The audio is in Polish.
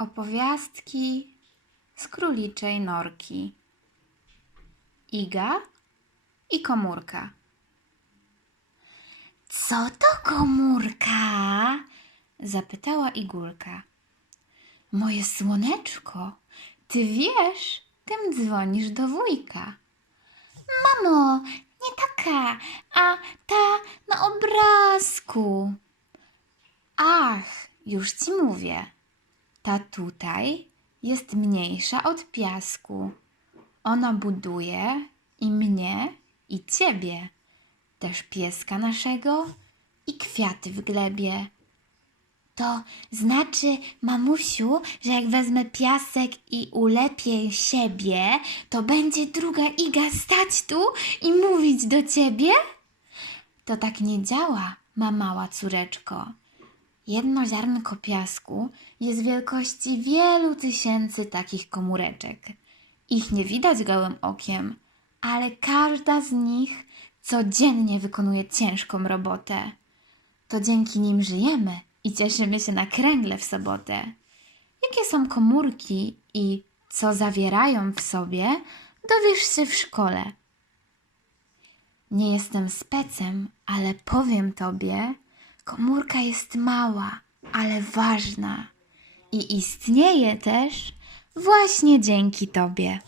Opowiastki z króliczej norki. Iga i komórka. Co to komórka? zapytała Igulka. Moje słoneczko, ty wiesz, tym dzwonisz do wujka. Mamo, nie taka, a ta na obrazku. Ach, już ci mówię. Ta tutaj jest mniejsza od piasku. Ona buduje i mnie, i ciebie. Też pieska naszego i kwiaty w glebie. To znaczy, mamusiu, że jak wezmę piasek i ulepię siebie, to będzie druga Iga stać tu i mówić do ciebie? To tak nie działa, ma mała córeczko. Jedno ziarnko piasku jest wielkości wielu tysięcy takich komóreczek. Ich nie widać gołym okiem, ale każda z nich codziennie wykonuje ciężką robotę. To dzięki nim żyjemy i cieszymy się na kręgle w sobotę. Jakie są komórki i co zawierają w sobie, dowiesz się w szkole. Nie jestem specem, ale powiem tobie, komórka jest mała, ale ważna i istnieje też właśnie dzięki tobie.